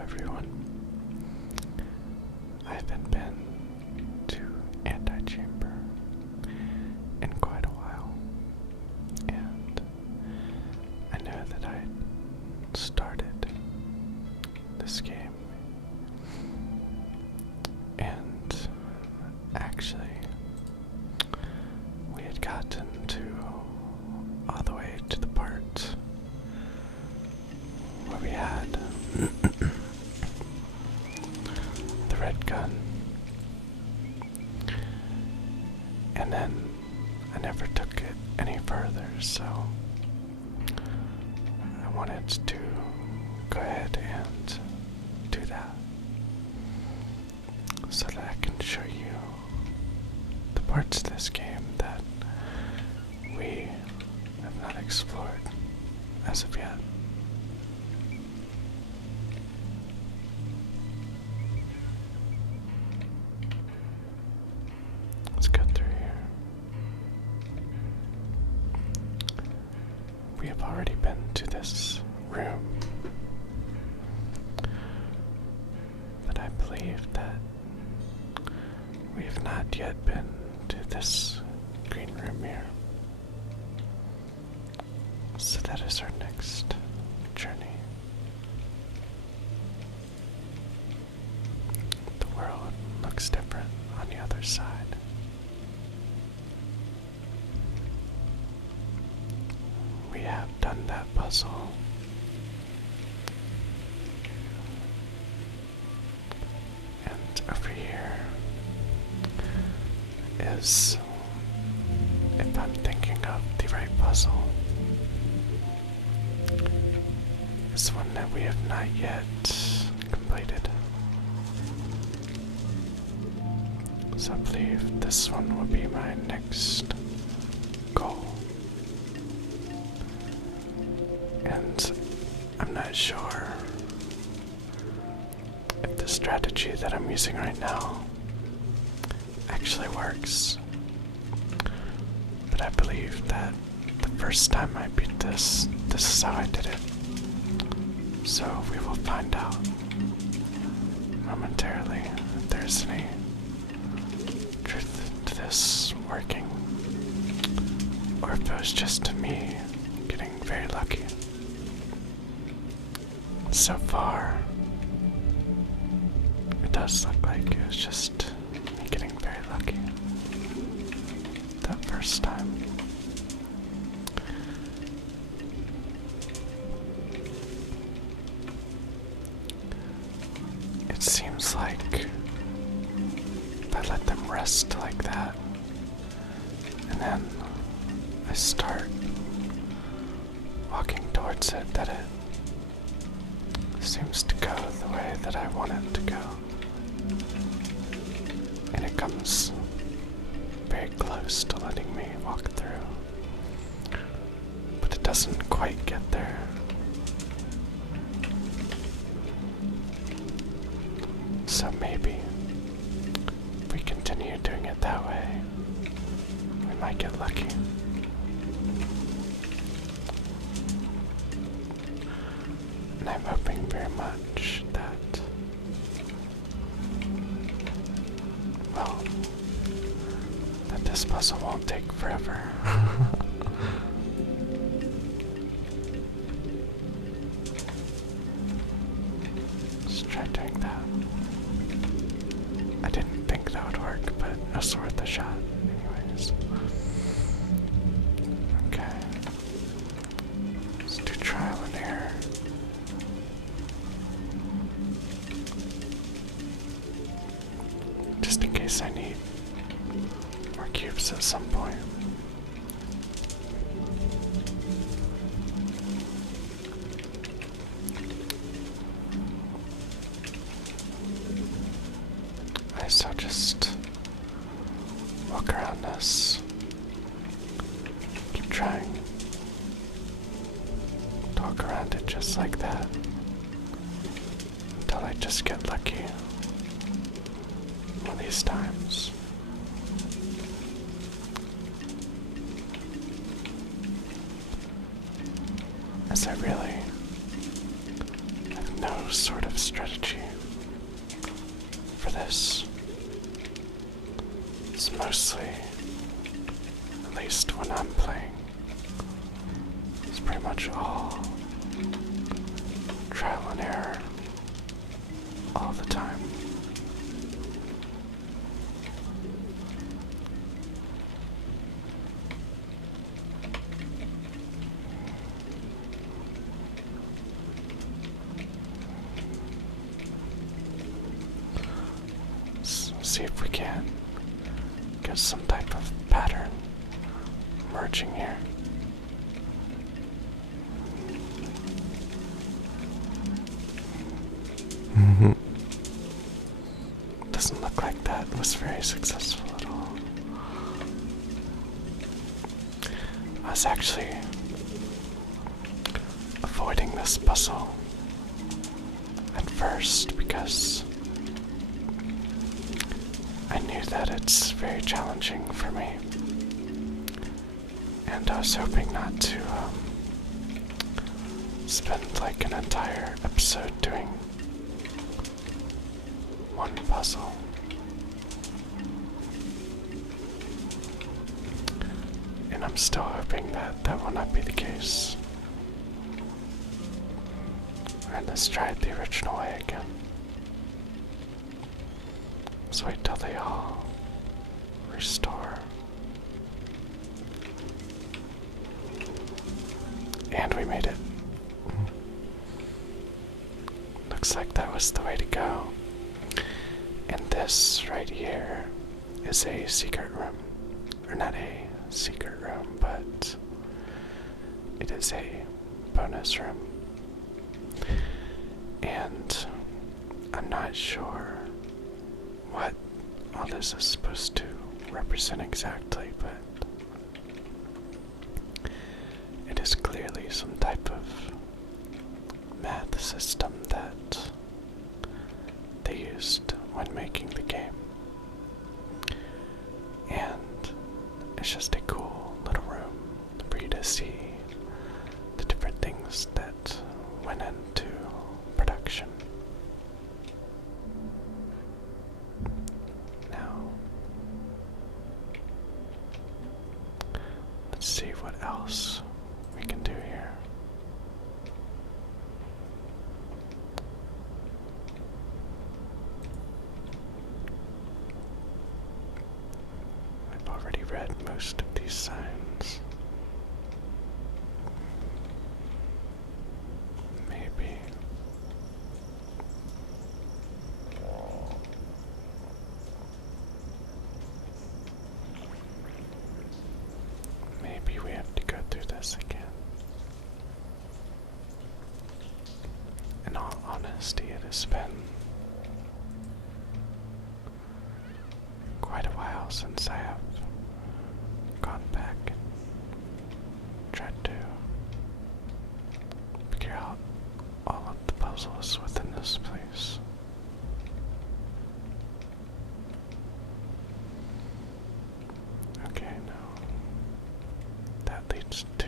everyone. I haven't been to Antichamber in quite a while, and I know that I started this game, and actually we had gotten to all the way to the part where we had the red gun, and then I never took it any further, so I wanted to go ahead and do that so that I can show you the parts of this game that we have not explored as of yet. Let's go through here. We have already been to this room, but I believe that we have not yet been to this green room here. So that is our next journey. The world looks different on the other side. We have done that puzzle. And over here is, if I'm thinking of the right puzzle, is one that we have not yet completed. So I believe this one will be my next goal. And I'm not sure if the strategy that I'm using right now actually works. But I believe that the first time I beat this is how I did it. So we will find out momentarily if there's any truth to this working, or if it was just me getting very lucky. So far, it does look like it was just me getting very lucky that first time. It seems like if I let them rest like that, and then I start walking towards it, that it seems to go the way that I want it to go. And it comes very close to letting me walk through, but it doesn't quite get there. So maybe if we continue doing it that way, we might get lucky. And I'm hoping very much that, well, that this puzzle won't take forever. Let's try doing that. I didn't think that would work, but it was worth a shot anyways. Okay. Let's do trial and error. Just in case I need more cubes at some point. So just walk around this. Keep trying. Talk around it just like that until I just get lucky one of these times. As I really have no sort of strategy for this. It's mostly, at least when I'm playing, it's pretty much all trial and error all the time. See if we can get some type of pattern emerging here. Doesn't look like that was very successful at all. I was actually avoiding this puzzle at first because I knew that it's very challenging for me, and I was hoping not to spend like an entire episode doing one puzzle. And I'm still hoping that that will not be the case. Alright, let's try it the original way again. Let's wait till they all restore. And we made it. Looks like that was the way to go. And this right here is a secret room. Or not a secret room, but it is a bonus room. And I'm not sure what all this is supposed to represent exactly, but it is clearly some type of math system that they used when making the game. And it's just a cool little room for you to see the different things that went into production. Now, let's see what else we can do here. I've already read most of these signs. Maybe. Maybe we have to go through this again. In all honesty, it has been quite a while since I have gone back and tried to figure out all of the puzzles within this place. Okay, no. That leads to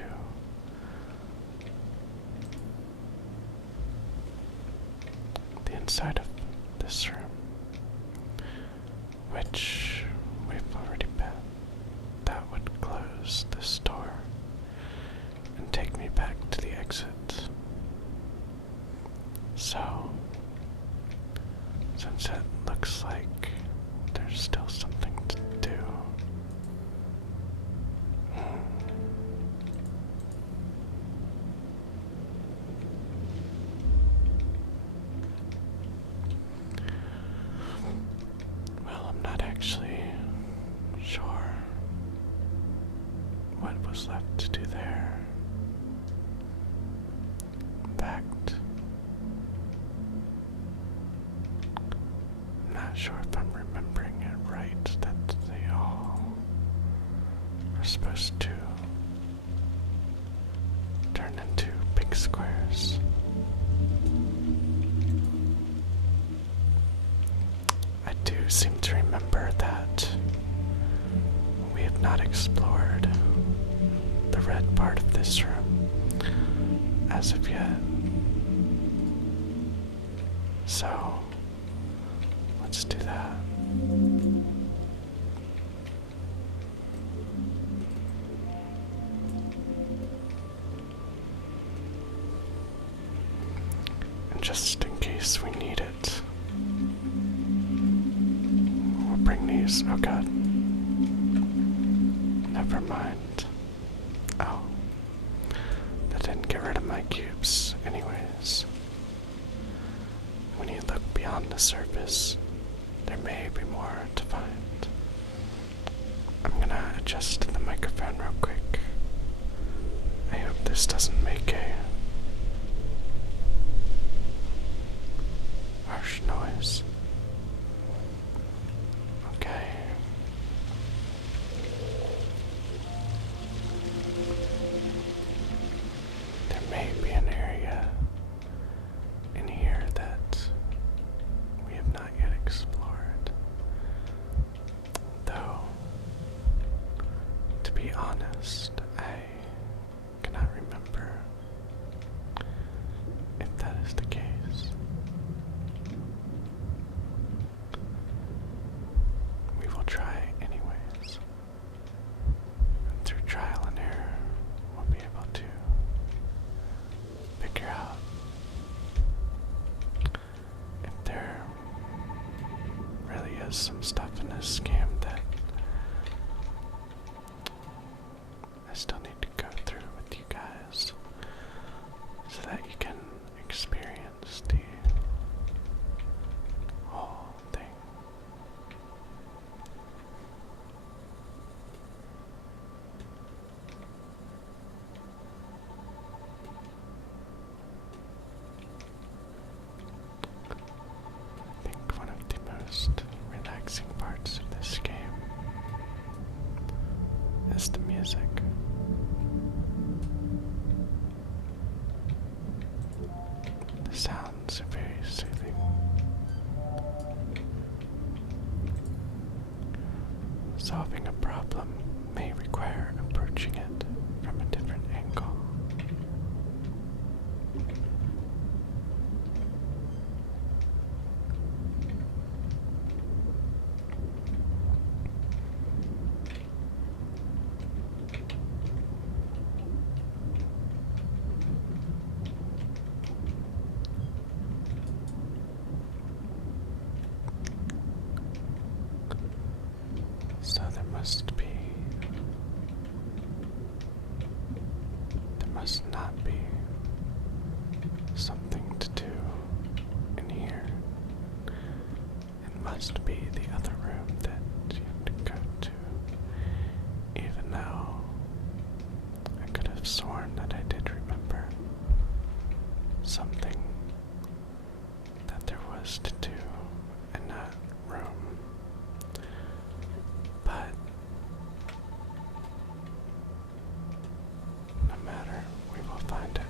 the inside of this room, which we've already been. That would close this door and take me back to the exit. So, since it looks like there's still something to do, well, I'm not actually sure what was left to do there. In fact, I'm not sure if I'm remembering it right that they all are supposed to turn into big squares. I do seem to remember that we have not explored the red part of this room as of yet. So, let's do that. And just in case we need it, we'll bring these. Oh god. Never mind. Oh. That didn't get rid of my cubes, anyways. When you look beyond the surface, there may be more to find. I'm gonna adjust the microphone real quick. I hope this doesn't make a harsh noise. Okay. There may be an area in here that we have not yet explored. Though, to be honest, I cannot remember if that is the case. We will try anyways. And through trial and error, we'll be able to figure out if there really is some stuff in this game that I still need to go through with you guys so that you can experience the whole thing. I think one of the most relaxing parts of this game is the music. The sounds are very soothing. Solving a problem may require approaching it from a different angle. So there must not be something to do in here. It must be the other room that you have to go to, even though I could have sworn that I did remember something that there was to do in that room. But no matter, we will find it.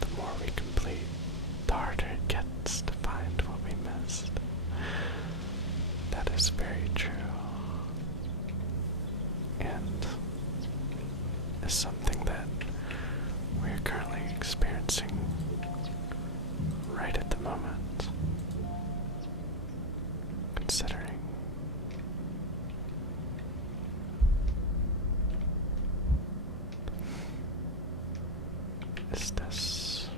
The more we complete, the harder it gets to find what we missed. That is very true. And is something that we are currently experiencing right at the moment. Considering is this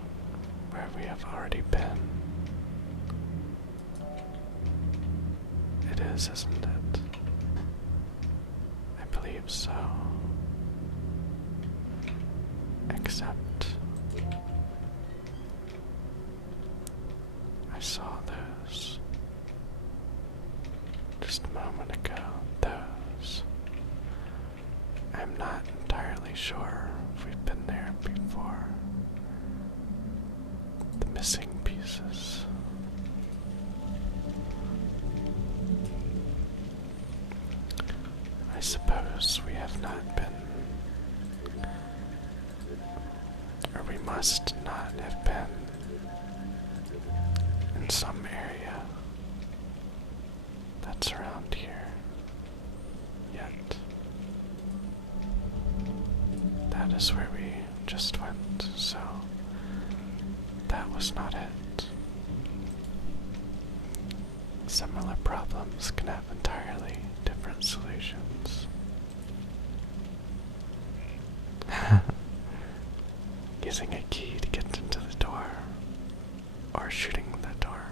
where we have already been? It is, isn't it? I believe so. Except I saw those just a moment ago. Those. I'm not entirely sure if we've been there before. The missing pieces. I suppose we have not been, or we must not have been, in some area that's around here yet. that is where we just went, so that was not it. Similar problems can have entirely different solutions. Using a key to get into the door, or shooting the door.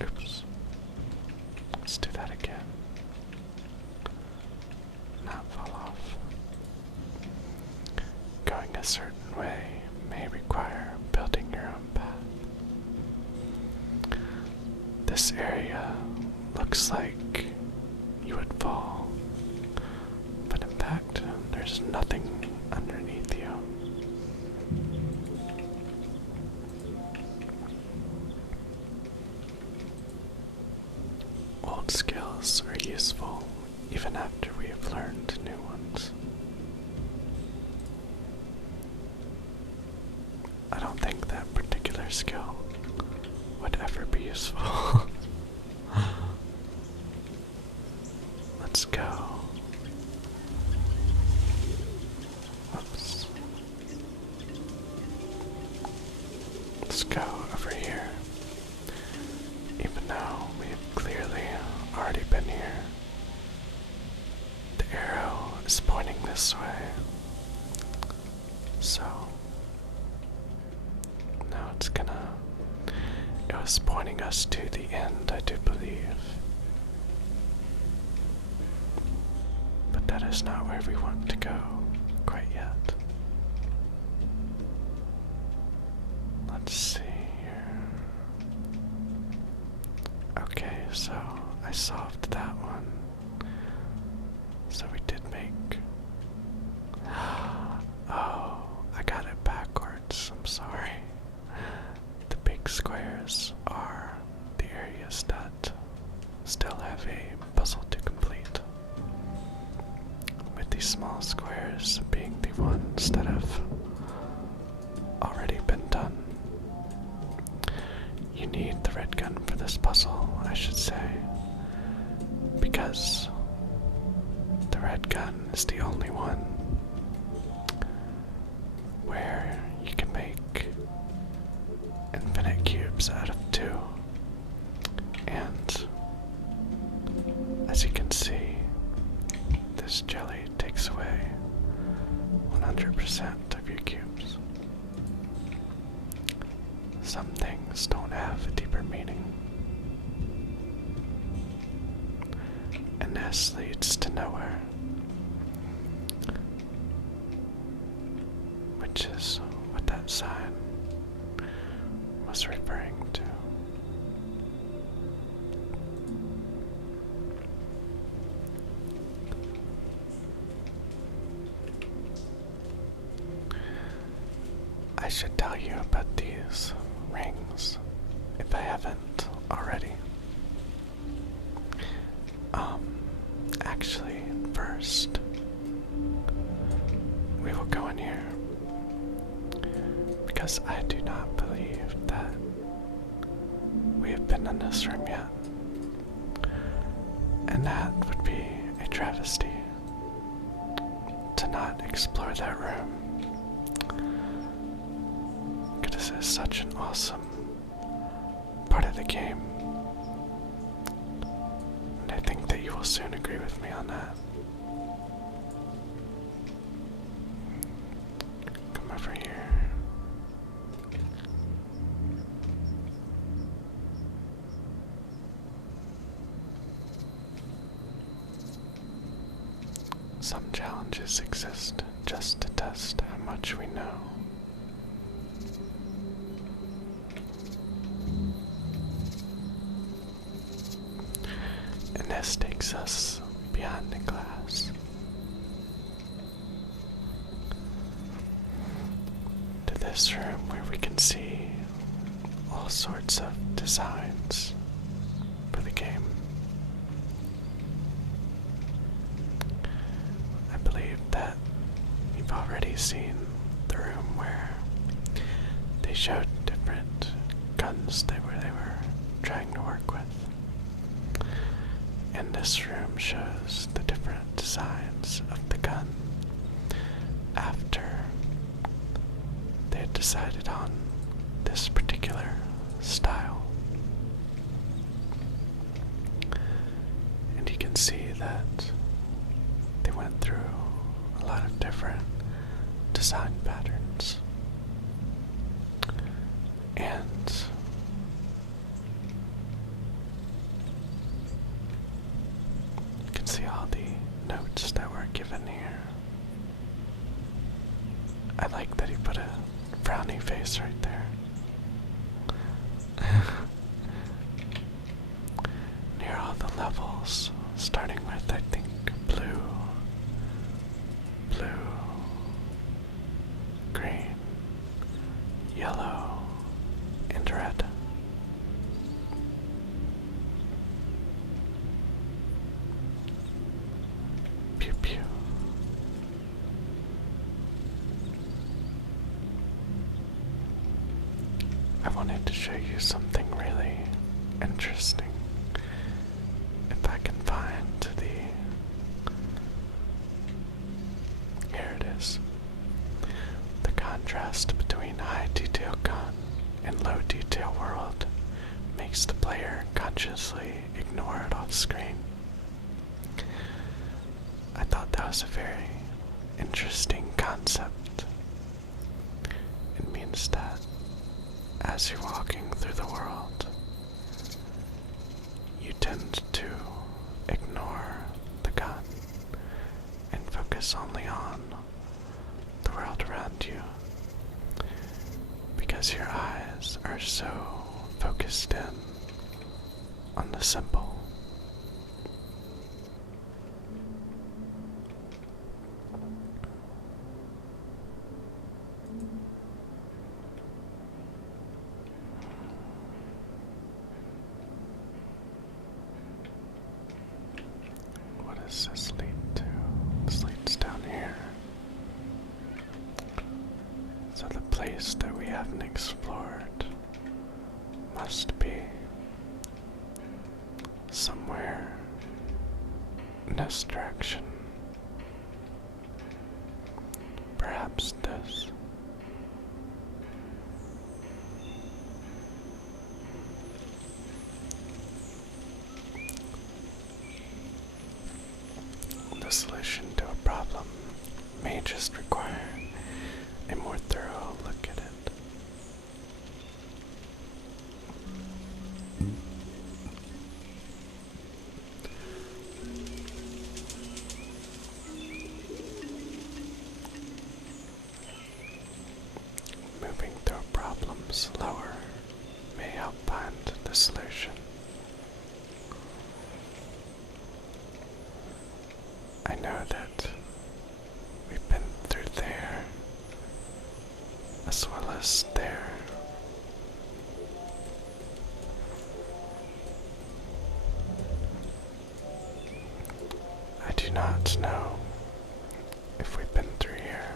Oops. Let's do that again. Not fall off. Going a certain way may require building your own path. This area looks like you would fall, but in fact, there's nothing underneath you. Old skills are useful even after we have learned new ones. I don't think that particular skill would ever be useful. Let's go. Whoops. Let's go over here. Even though we've clearly already been here, the arrow is pointing this way. So now it was pointing us to the end, I do believe. But that is not where we want to go quite yet. Let's see here. Okay, so I solved that one. So we did make... Oh, I got it backwards. I'm sorry. The big squares are the areas that still have a puzzle to complete, with these small squares being the ones that have already been done. You need the red gun for this puzzle, I should say, because the red gun is the only one where you can make infinite cubes out of 2. And as you can see, this jelly takes away 100% of your cubes. Some things don't have a deeper meaning. And this leads to nowhere, which is what that sign was referring to. I should tell you about these rings, if I haven't already. Actually, first, we will go in here, because I do not believe that we have been in this room yet, and that would be a travesty to not explore that room. This is such an awesome part of the game, and I think that you will soon agree with me on that. Come over here. Some challenges exist just to test how much we know. And this takes us beyond the glass to this room where we can see all sorts of designs for the game. I believe that you've already seen the room where they showed different guns they were trying to work with. And this room shows the different designs of the gun after they had decided on this particular style. And you can see that they went through a lot of different design patterns. And you can see all the notes that were given here. I like that he put a frowny face right there. Near all the levels, starting with, I think, blue, green, yellow, and red. Pew pew. I wanted to show you something really interesting. If I can find here it is. The contrast between high detail gun and low detail world makes the player consciously ignore it off screen. I thought that was a very interesting concept. It means that as you're walking through the world, you tend to ignore the gun and focus only on the world around you, because your eyes are so focused in on the symbol. What does this lead to? This leads down here. So the place that we haven't explored must be somewhere in this direction. Perhaps this. The solution to a problem may just require a more thorough look at it. Moving through a problem slower may help find the solution. I know that we've been through there as well as there. I do not know if we've been through here.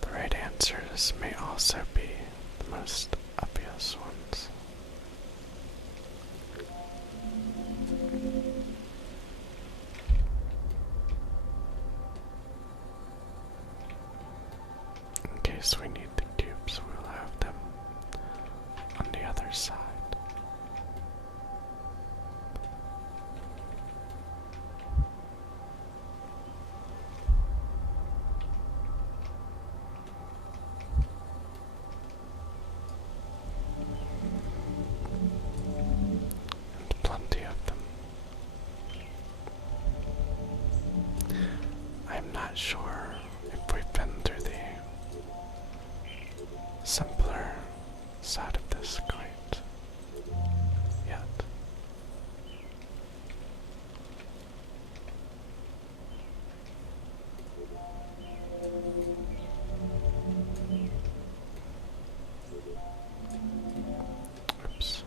The right answers may also be the most obvious ones. In case we need the cubes, we'll have them on the other side. And plenty of them. I'm not sure if we've been through the simpler side of this quite yet. Oops.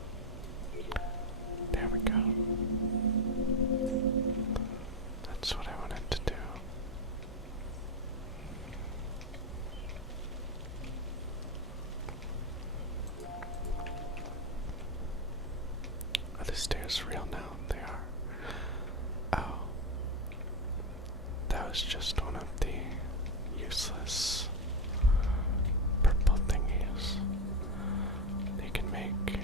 There we go. That's what I wanted to do. Are the stairs real now? They are. was just one of the useless purple thingies they can make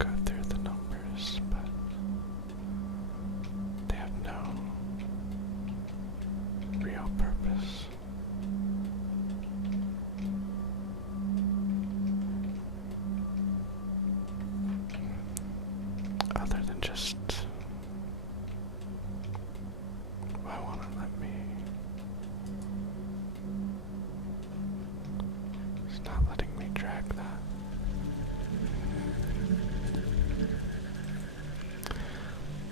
go through the numbers, but they have no real purpose. Other than just, why won't it let me? It's not letting me drag that.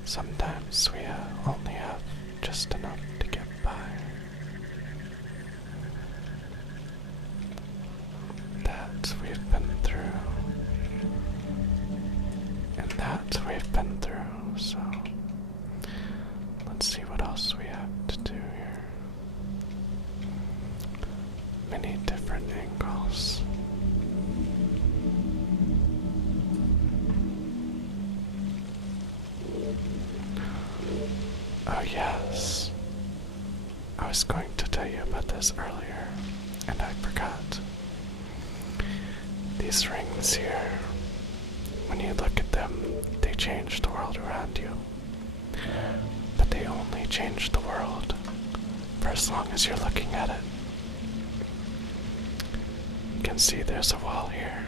Sometimes we only have just enough to get by. That we've been through. And that we've been through, so let's see what else we have to do here. Many different angles. Oh yes, I was going to tell you about this earlier, and I forgot. These rings here, when you look at them, they change the world around you. But they only change the world for as long as you're looking at it. You can see there's a wall here.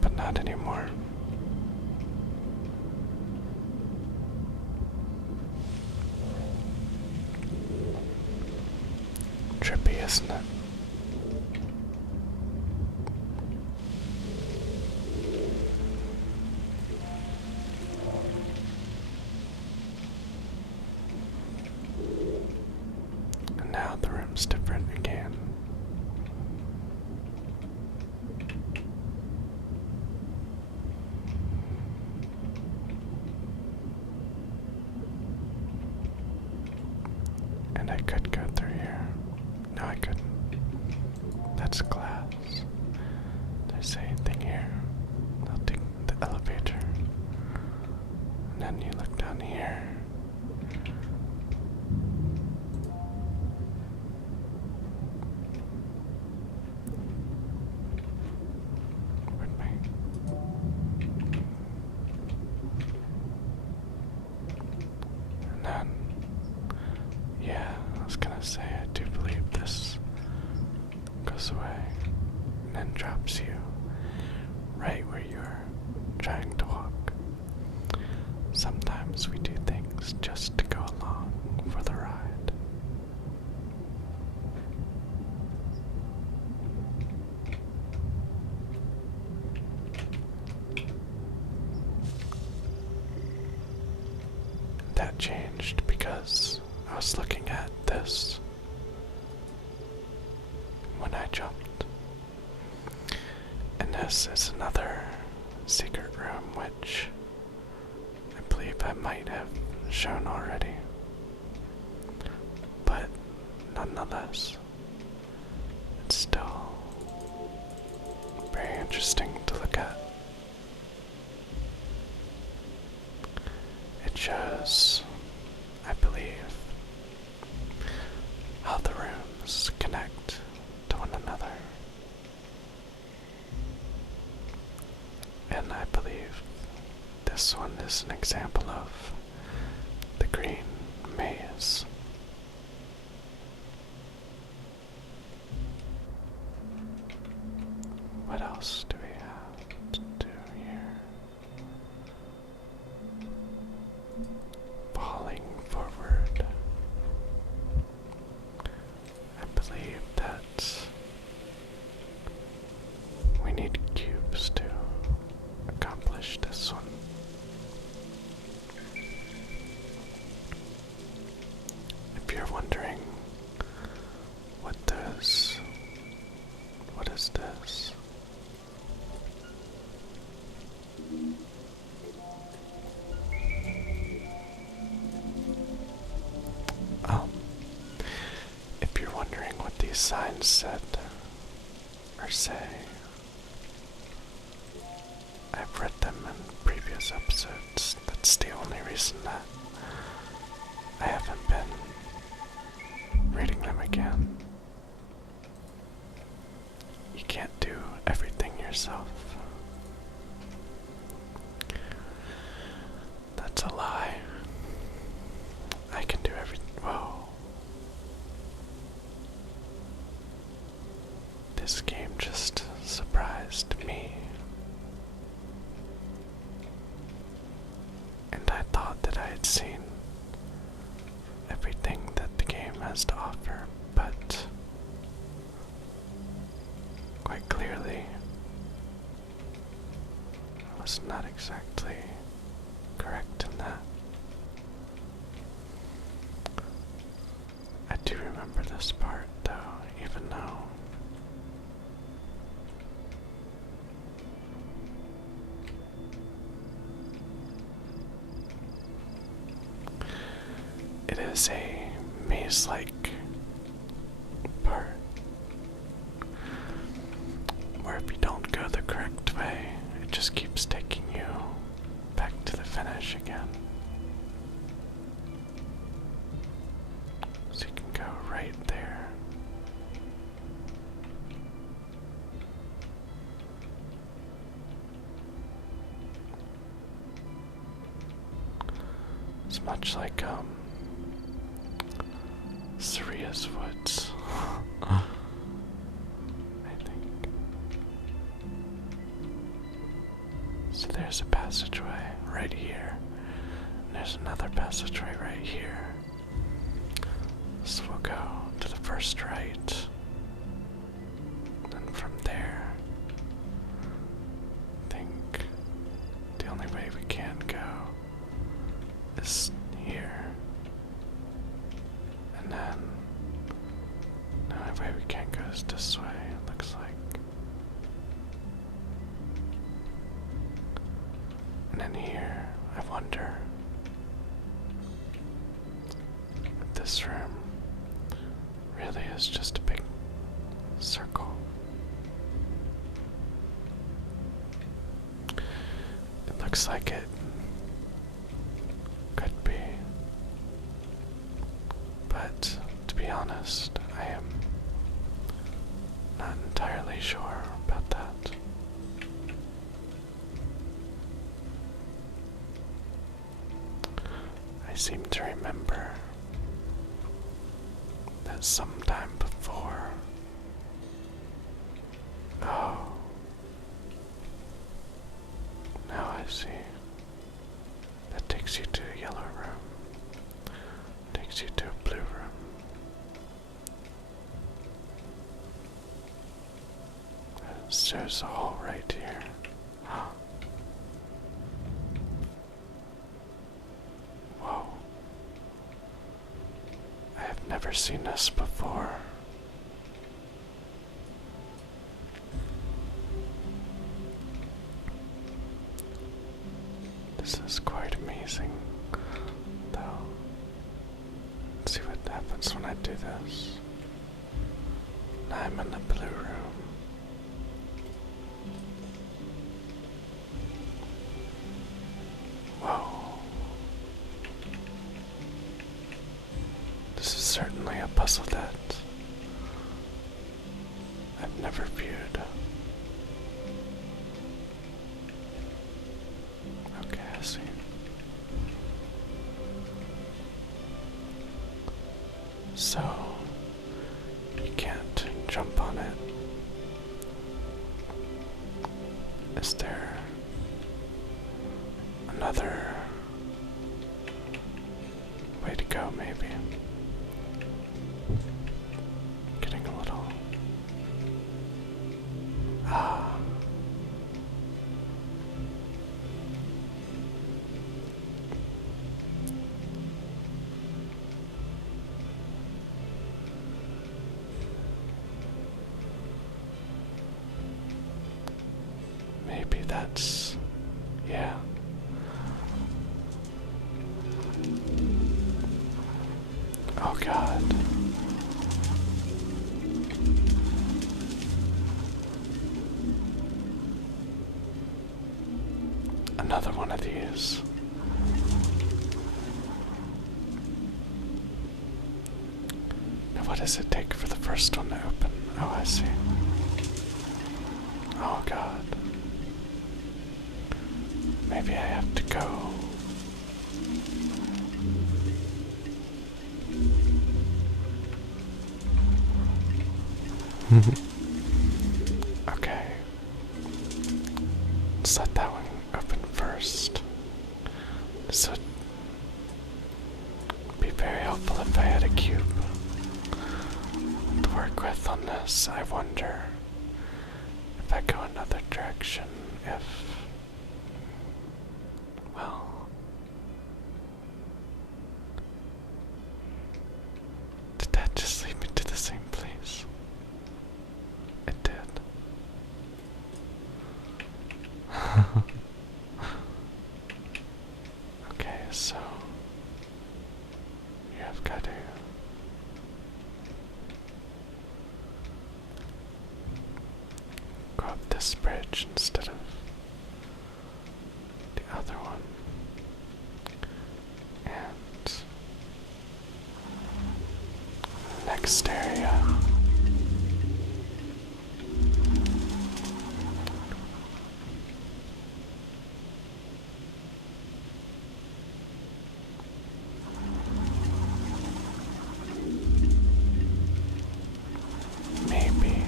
But not anymore. Trippy, isn't it? And now the room's different again. And I could go through here. No, I couldn't. That's glass. There's anything here. I'll take the elevator. And then you look down here. Where'd my... And then... Yeah, I was gonna say, I do believe this goes away and then drops you right where you're trying to walk. Sometimes we do things just to go along for the ride. That changed because I was looking at this when I jumped. And this is another secret room which I believe I might have shown already. But nonetheless, it's still very interesting to look at. It shows, I believe, how the rooms connect to one another. And I believe this one is an example of the green maze. What else do we have to do here? Falling forward. I believe that we need cubes to accomplish this one. If you're wondering what is this? If you're wondering what these signs said or say, I've read them in previous episodes. That's the only reason that I haven't been reading them again. You can't do everything yourself. That's a lie. I can do everything. Whoa. This game just surprised me. And I thought that I had seen everything that the game has to offer, but quite clearly I was not exactly correct in that. I do remember this part though, even though it is a maze-like part where if you don't go the correct way, it just keeps taking you back to the finish again. So you can go right there. It's much like Serious Woods. I think. So there's a passageway right here. And there's another passageway right here. So we'll go to the first right. And from there, I think the only way we can go is here. And then the only way we can go is this way, it looks like. And then here, I wonder if this room really is just a big circle. It looks like it could be. But to be honest, I am not entirely sure about that. I seem to remember that sometime before. Oh. Now I see. That takes you to a yellow room. Takes you to a blue room. There's a hole right here. Whoa. I have never seen this before. This is quite amazing, though. Let's see what happens when I do this. Now I'm in the blue room. Whoa. This is certainly a puzzle that I've never viewed. Okay, I see. So, you can't jump on it. Is there another way to go, maybe? Getting a little... Ah. Maybe that's... yeah. Oh God. Another one of these. what does it take for the first one to open? Oh, I see. Oh god. Maybe I have to go. Okay. Let's let that one open first. This would be very helpful if I had a cube to work with on this. I wonder if I go another direction, if, well, did that just lead me to the same place? It did. Okay, so you have got to go up this bridge instead of the other one. And next area. Maybe.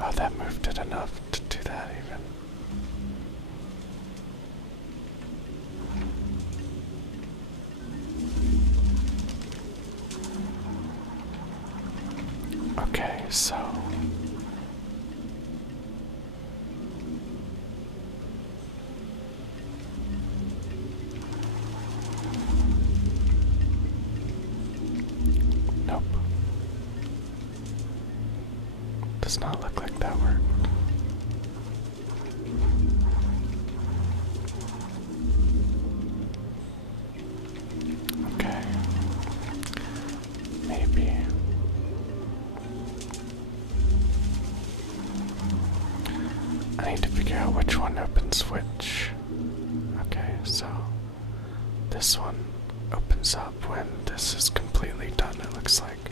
Oh, that moved it enough to do that even. Okay, so nope. Does not look like that worked. Okay. Maybe. I need to figure out which one opens which. Okay, so this one opens up when this is completely done, it looks like.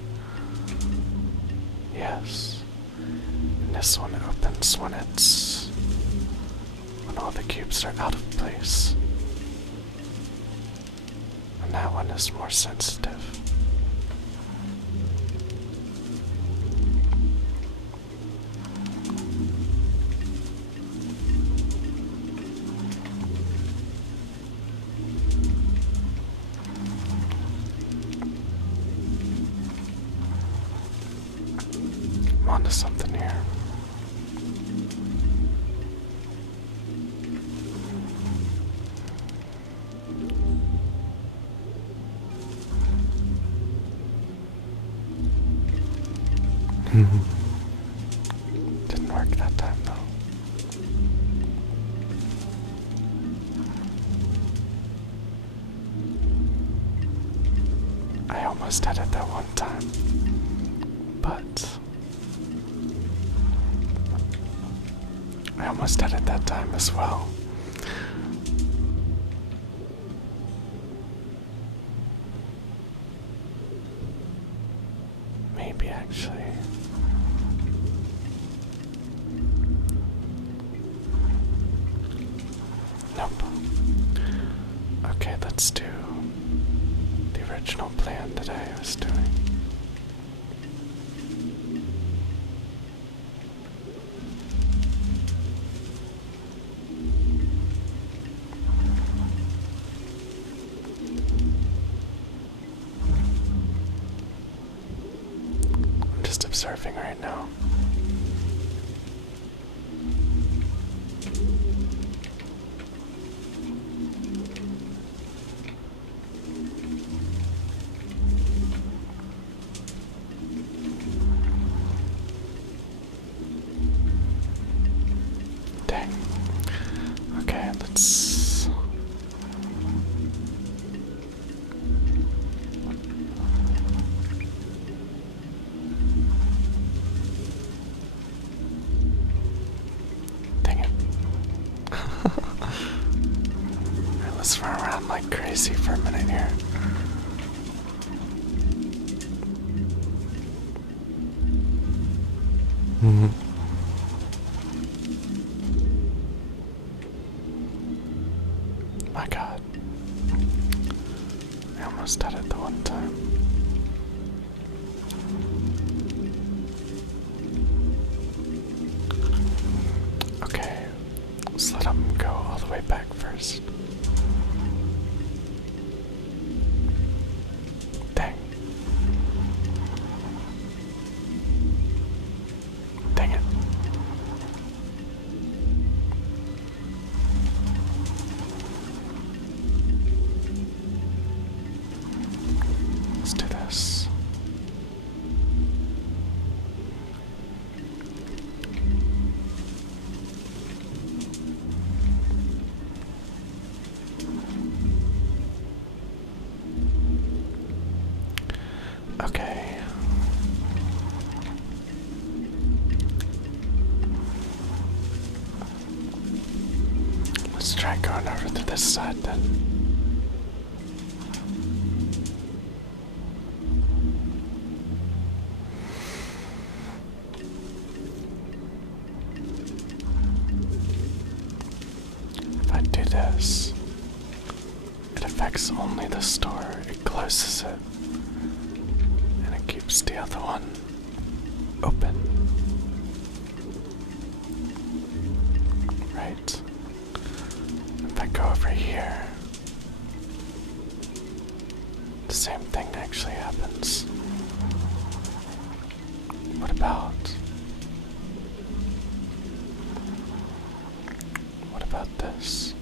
Yes. And this one opens when when all the cubes are out of place. And that one is more sensitive. I'm onto something here. Didn't work that time though. I almost had it that one time, but I almost had it that time as well. Maybe actually. Nope. Okay, let's do the original plan that I was doing. I'm just observing right now. Dang. Okay, let's... Dang it. Alright, let's run around like crazy for a minute here. My God. I almost had it the one time. Okay, let's let him go all the way back first. Dang. Dang it. Let's do this. Okay. Let's try going over to this side then. If I do this, it affects only the store. It closes it. And it keeps the other one open. Right. If I go over here, the same thing actually happens. What about this?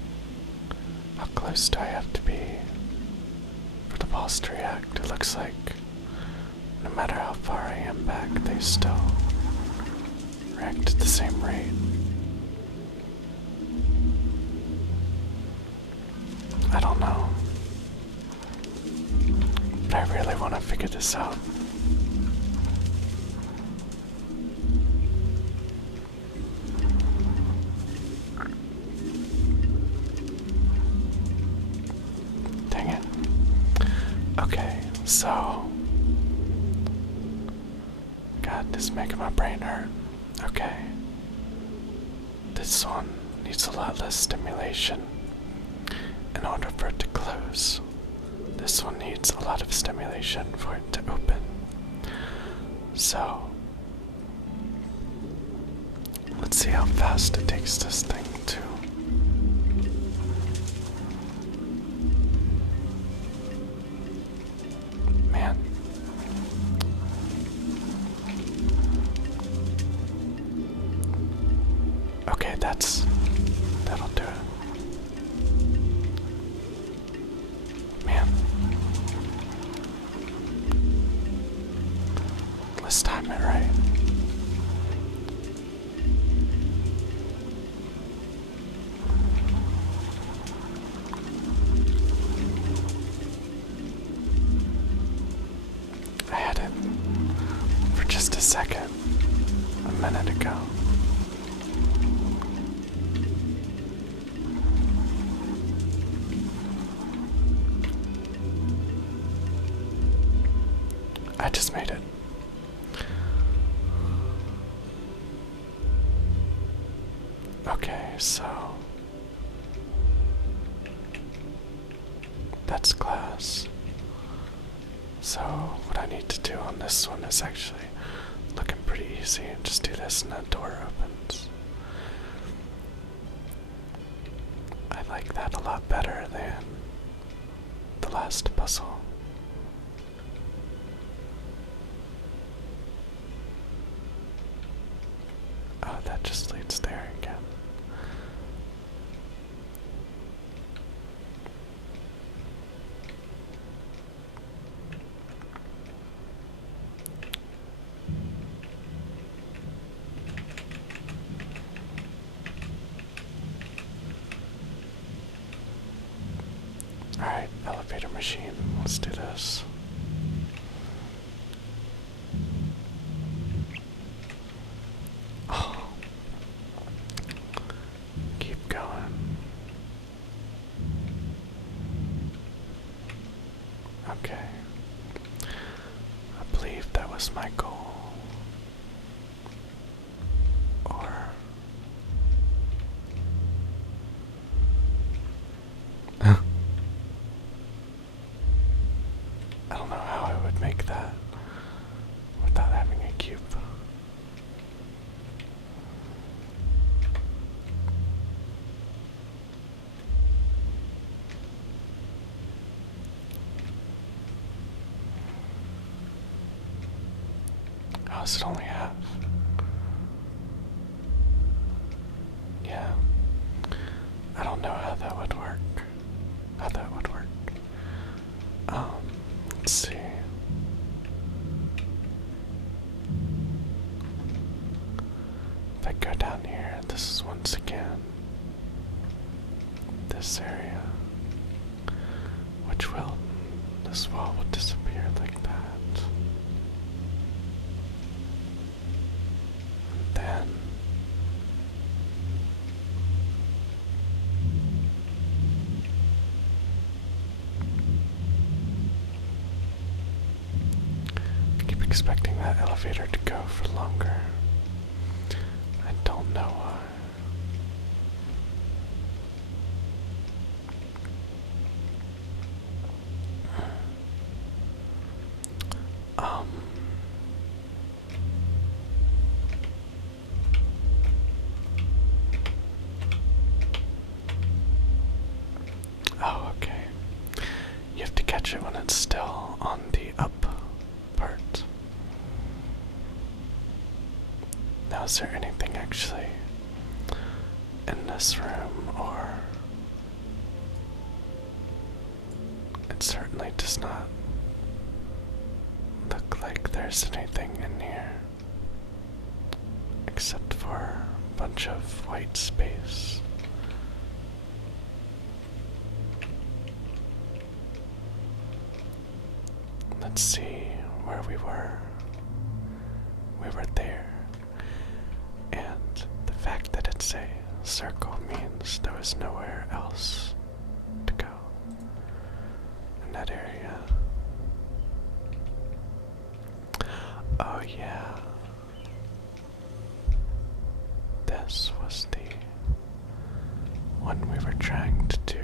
How close do I have to be for the boss to react? It looks like no matter how far I am back, they still react at the same rate. I don't know. But I really want to figure this out. Dang it. Okay, so God, this is making my brain hurt. Okay. This one needs a lot less stimulation in order for it to close. This one needs a lot of stimulation for it to open. So, let's see how fast it takes this thing to. Man. Okay, that'll do it. Man. Let's time it right. I had it for just a second, a minute ago. I just made it. Okay, so that's glass. So what I need to do on this one is actually looking pretty easy. Just do this and the door opens. I like that a lot better than the last puzzle. Oh, that just leads there again. Alright, elevator machine, let's do this. Oh. Keep going. was my goal. Or I don't know how I would make that without having a cube. How does it only have? Yeah. I don't know how that would work. Let's see. If I go down here, this is once again this area, this wall will disappear like that. And then I keep expecting that elevator to go for longer. I don't know why. Oh, okay. You have to catch it when it's still on the up part. Now, is there anything actually in this room, or it certainly does not look like there's anything in here except for a bunch of white space. Let's see where we were. We were there. And the fact that it's a circle means there was nowhere else to go in that area. Oh yeah. This was the one we were trying to do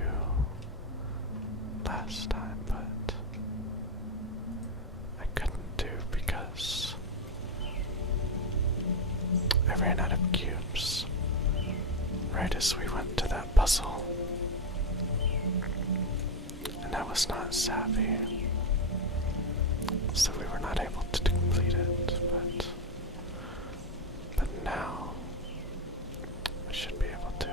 last time, but I couldn't do because I ran out of cubes right as we went to that puzzle, and I was not savvy, so we were not able to complete it, but now I should be able to.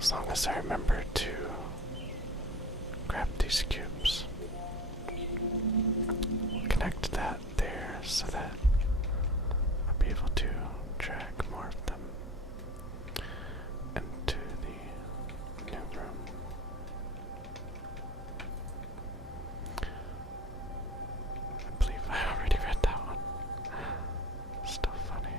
As long as I remember to grab these cubes, connect that there so that I'll be able to drag more of them into the new room. I believe I already read that one. Still funny.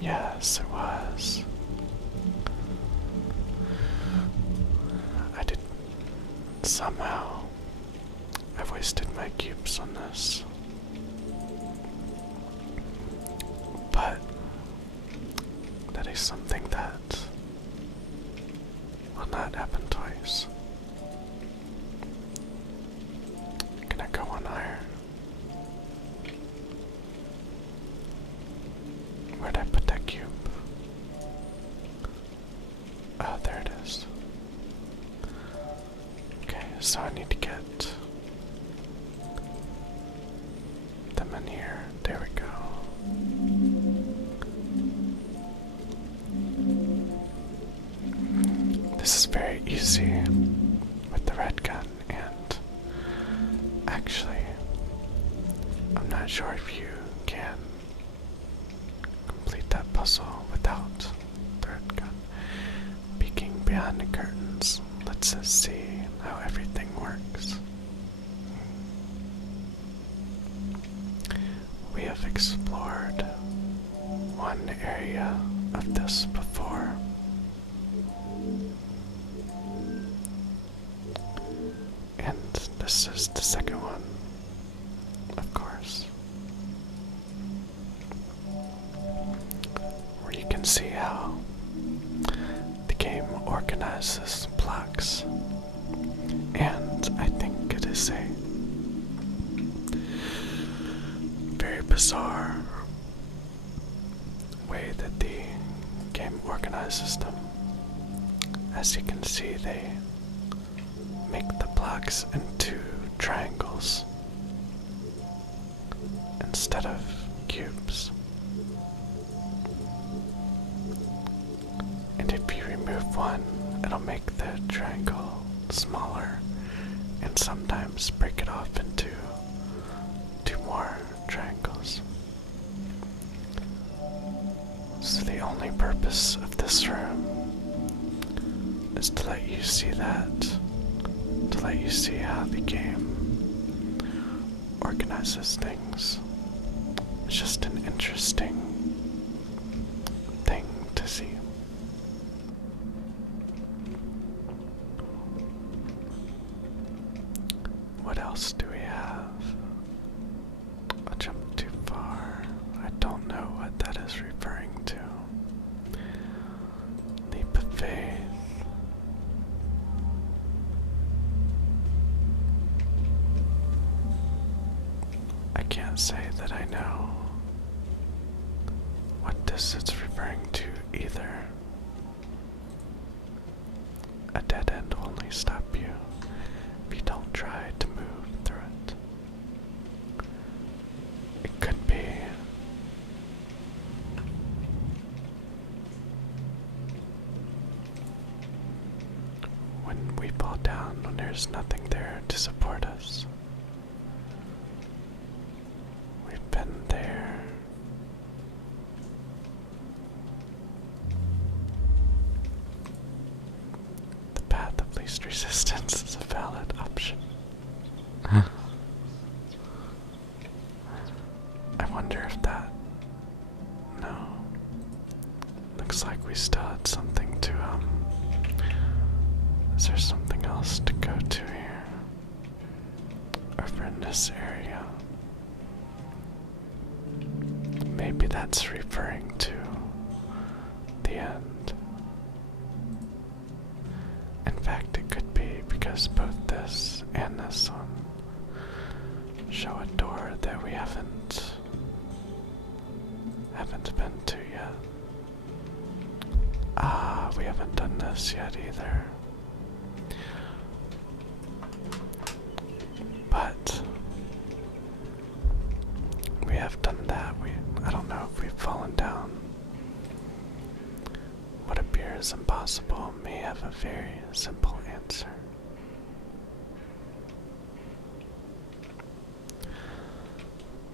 Yes, it was. I did. Somehow, I've wasted my cubes on this. But that is something that will not happen twice. Can I go one higher? Where'd I put that cube? Oh, there it is. Okay, so I need to get them in here. There we go. This is very easy with the red gun, and actually, I'm not sure if you can complete that puzzle without the red gun. Peeking behind the curtains lets us see how everything works. We one area of this before. And this is the second one, of course. Where you can see how the game organizes blocks. And I think it is a very bizarre way that the game organizes them. As you can see, they make the blocks into triangles instead of cubes. And if you remove one, it'll make the triangle smaller and sometimes break it off into two more triangles. So the only purpose of this room is to let you see that, to let you see how the game organizes things. It's just an interesting thing to see. What else do we have? I jumped too far. I don't know what that is referring to. Leap of faith. I can't say that I know what this is referring to either. A dead end will only stop you if you don't try to move through it. It could be when we fall down when there's nothing there to support us. We've been there. The path of least resistance is a valid option. I wonder if that... No. Looks like we still had something to, Is there something else to go to here? Over in this area. Maybe that's referring to the end. In fact, it could be because both this and this one show a door that we haven't been to yet. Ah, we haven't done this yet either. But we have done that. I don't know if we've fallen down. What appears impossible may have a very simple answer.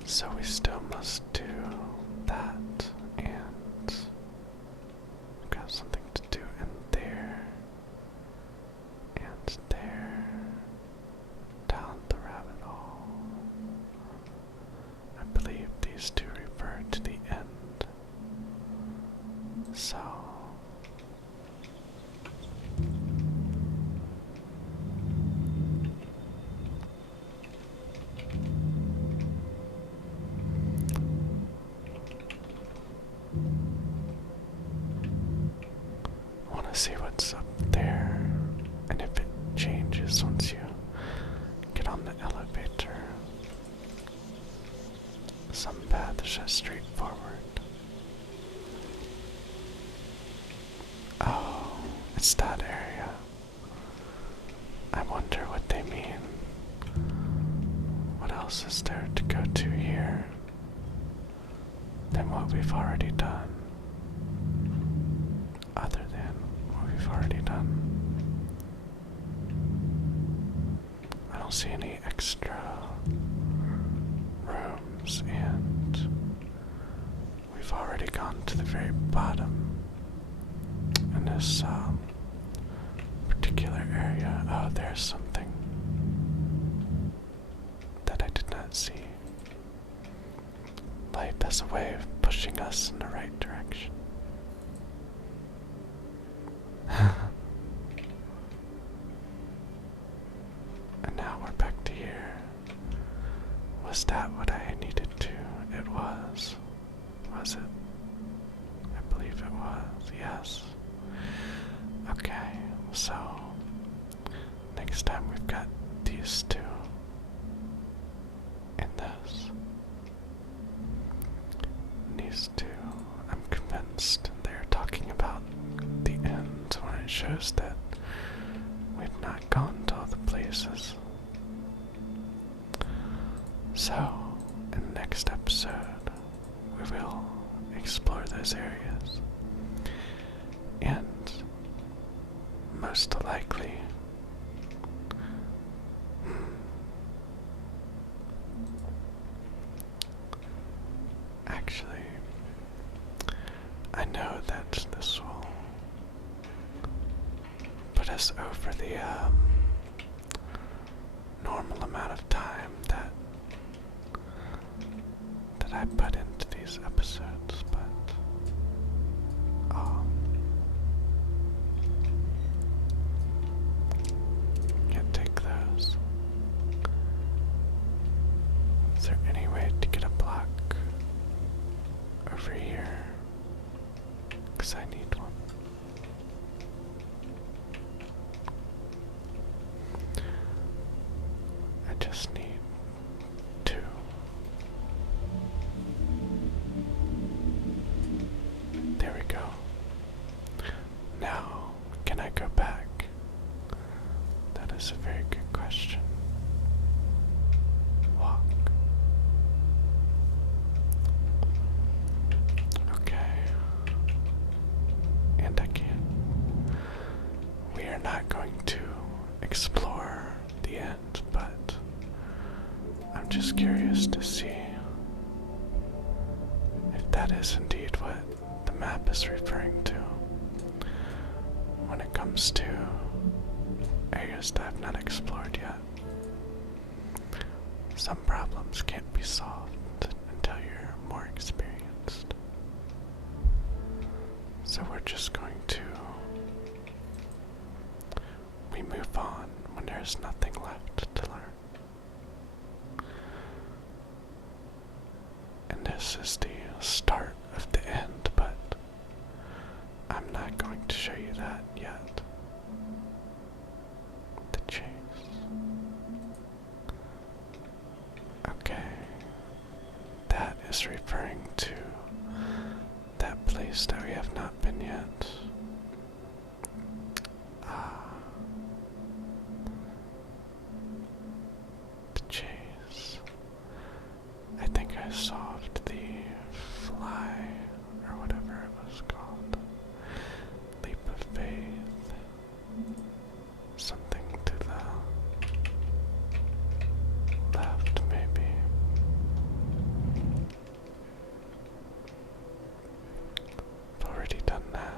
So we still must do that, and we've got something to do in there, and there, down the rabbit hole. I believe these two refer to the end. So I want to see what's up there, and if it changes once you get on the elevator. Some path is just straight forward. Oh, it's that area. I wonder what they mean. What else is there to go to here than what we've already done? Other than what we've already done. I don't see any extra rooms, and we've already gone to the very bottom in this particular area. Oh, there's something that I did not see. light as a way of pushing us in the right direction. And now we're back to here. Was that what I needed to? It was. Was it? I believe it was, yes. Okay, so next time we've got these two in this. And these two, I'm convinced they're talking about the end when it shows that we've not gone to all the places. So, in the next episode, we will explore those areas. And most likely, actually, I know that this will put us over the normal amount of time that I put into these episodes, but can't take those. Is there any way to get a block over here? 'Cause I need one. I just need two. There we go. Now, can I go back? That is a very good question. Walk. Okay. And I can. We are not going to explore the end, but I'm just curious to see if that is indeed what the map is referring to when it comes to areas that I've not explored yet. Some problems can't be solved until you're more experienced. So we're just going to move on when there's nothing left to learn. And this is the start of the end, but I'm not going to show you that yet. The chase. Okay. That is referring to that place that we have not been yet. The chase. I think I solved the fly, or whatever it was called. Leap of faith. Something to the left, maybe. I've already done that.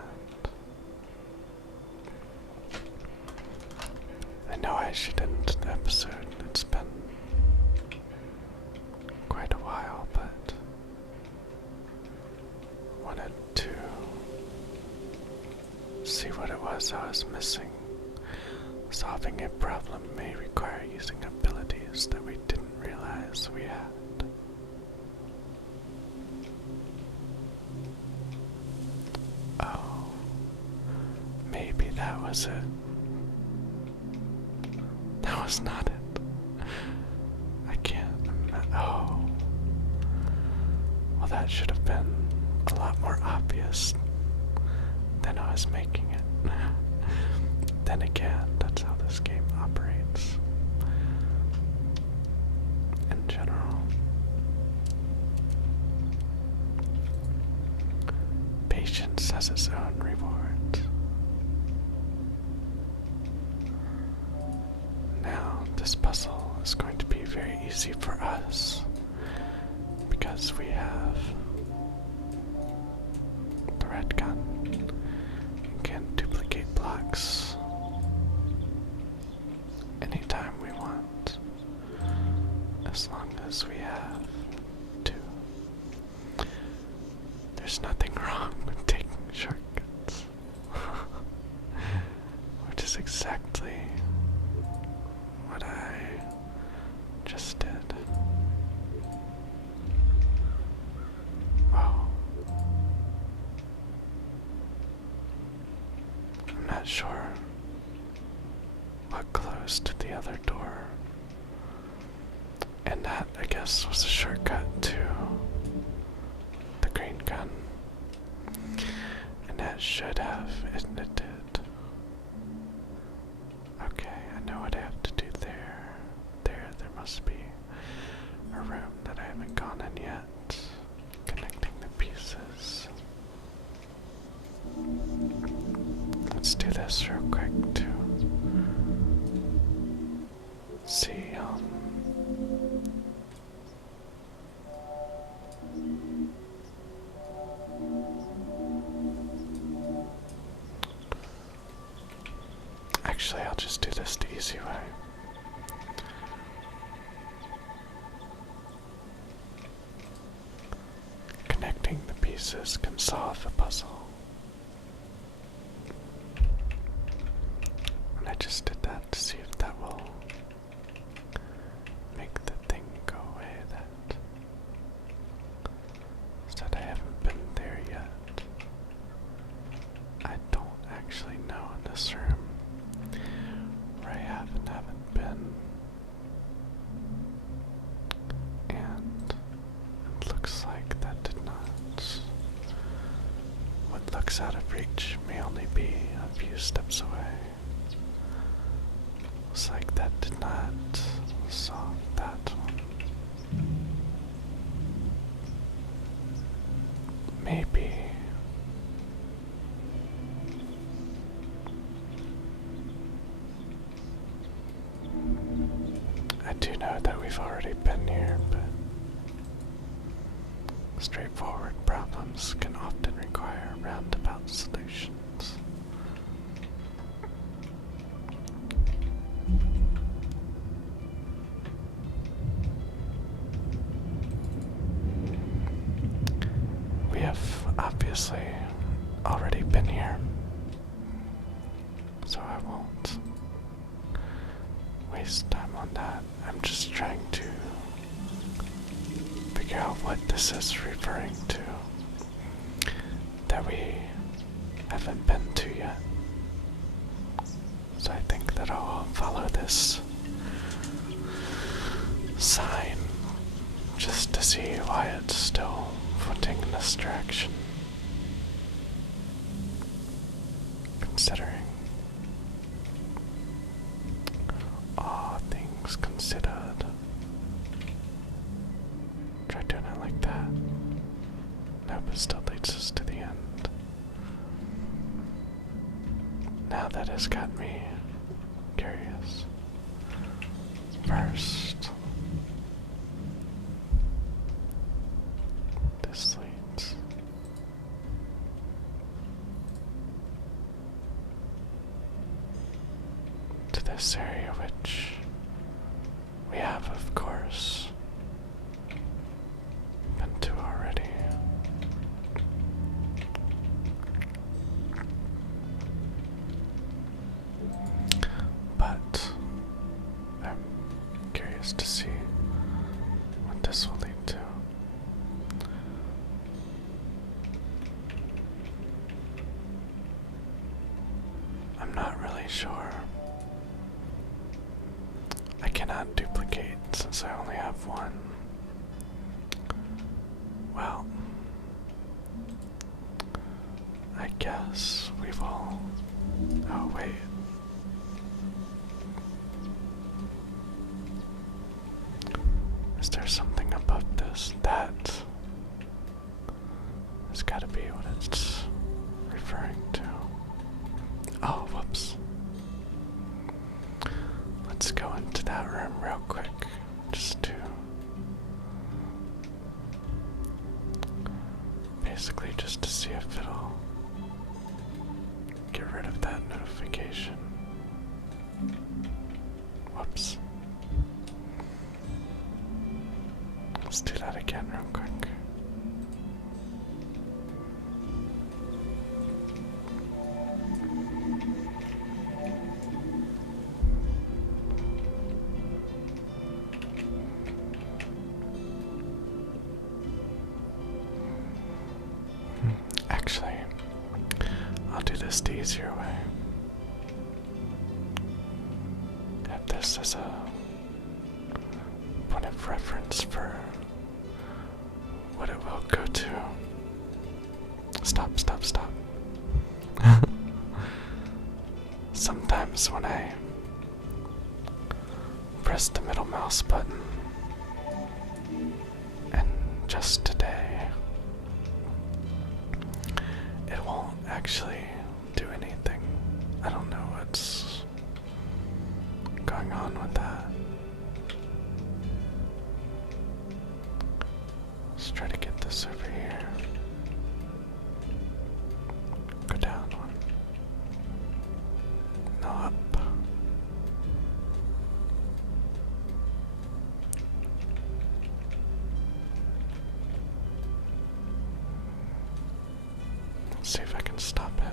I know I should end the episode. It's been quite a while, but wanted to see what it was I was missing. Solving a problem may require using abilities that we didn't realize we had. Oh, maybe that was it. That was not it. I can't imagine. Oh. Well, that should have been a lot more obvious than I was making it. Then again, that's how this game operates. In general. Patience has its own rewards. Now, this puzzle is going to be very easy for us because we have the red gun and can duplicate blocks anytime we want, as long as we have two. there's nothing wrong with taking shortcuts. Which is exactly what I just did. Wow. I'm not sure what closed the other door. And that, I guess, was a shortcut to the green gun. And that should have, isn't it? Okay, I know what I have to do there. There must be a room that I haven't gone in yet. Connecting the pieces. Let's do this real quick to see, actually, I'll just do this the easy way. Connecting the pieces can solve a puzzle. And I just did that to see if that will make the thing go away that said I haven't been there yet. I don't actually know in this room where I have and haven't been. And it looks like that did not. What looks out of reach may only be a few steps away. Looks like that did not solve that one. Maybe. I do know that we've already been here, but straightforward problems can often require roundabout solutions. We have obviously already been here, so I won't waste time on that. I'm just trying to figure out what this is referring to that we haven't been to yet. So I think that I'll follow this sign just to see why it's still pointing in this direction. Considering all things considered. Try doing it like that. Nope, it still leads us to the end. Now that has got me curious. First, this leads to this area, which we have, of course, been to already. But I'm curious to see what this will lead to. I'm not really sure. I cannot duplicate since I only have one. Well, I guess we will. Oh, wait. Is there something above this? That has got to be what it's referring to. Oh, whoops. Let's go into that room real quick, just to basically just to see if it'll get rid of that notification. Whoops. Let's do that again real quick. this the easier way. Have this as a point of reference for what it will go to. Stop, stop, stop. Sometimes when I press the middle mouse button, and just today, it won't actually do anything. I don't know what's going on with that. Let's try to get this over here. Go down one. No, up. Let's see if I can stop it.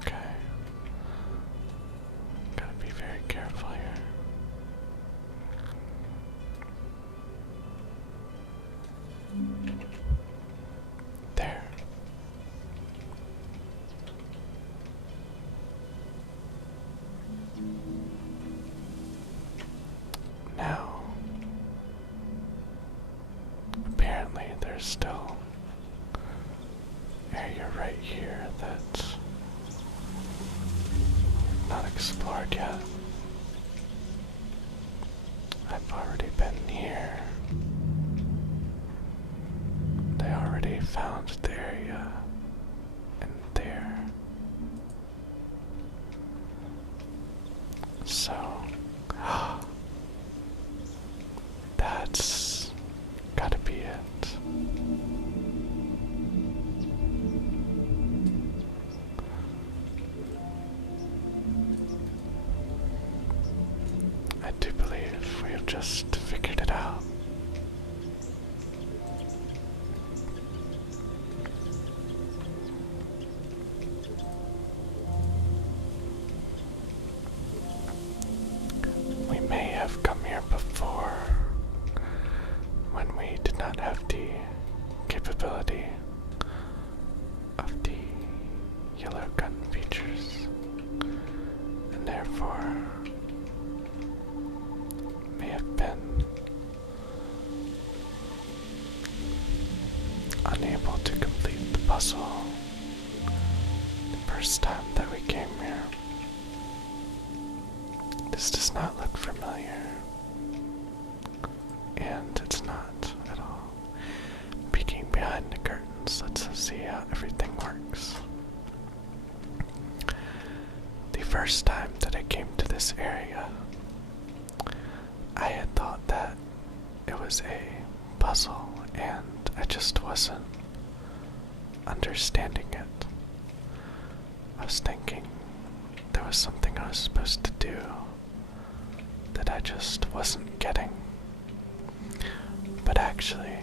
Okay. Gotta be very careful here. There. Now, apparently there's still area right here that's not explored yet. I've already been here. They already found the area in there. So, that's gotta be it. I do believe we have just figured it out. We may have come here before when we did not have the capability of the yellow gun features, and therefore may have been unable to complete the puzzle the first time that we came here. This does not look familiar, and it's not at all. Peeking behind the curtains lets us see how everything works. The first time that I came to this area, I had thought that it was a puzzle, and I just wasn't understanding it. I was thinking there was something I was supposed to do that I just wasn't getting. But actually,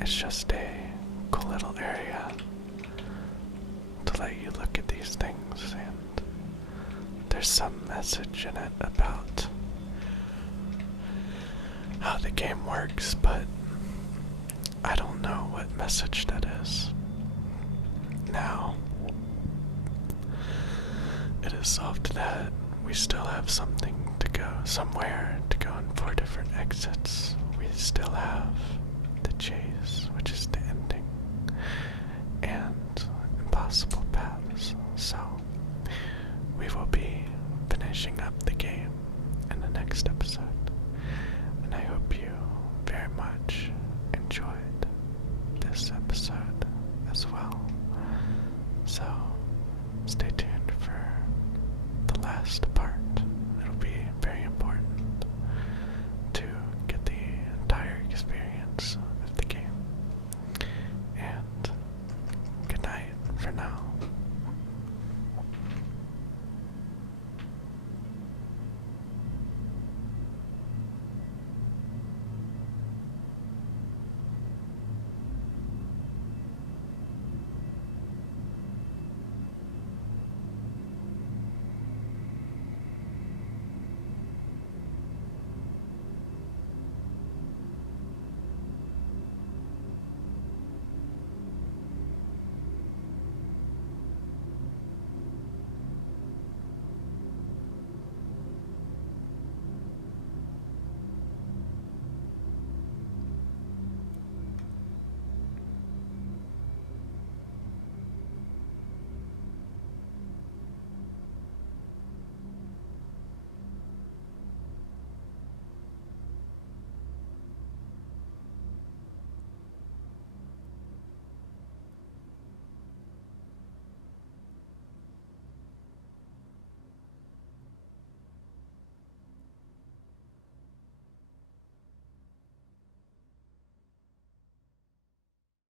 it's just a cool little area to let you look at these things, and there's some message in it about how the game works, but I don't know what message that is. Now, it is solved that we still have somewhere to go in 4 different exits.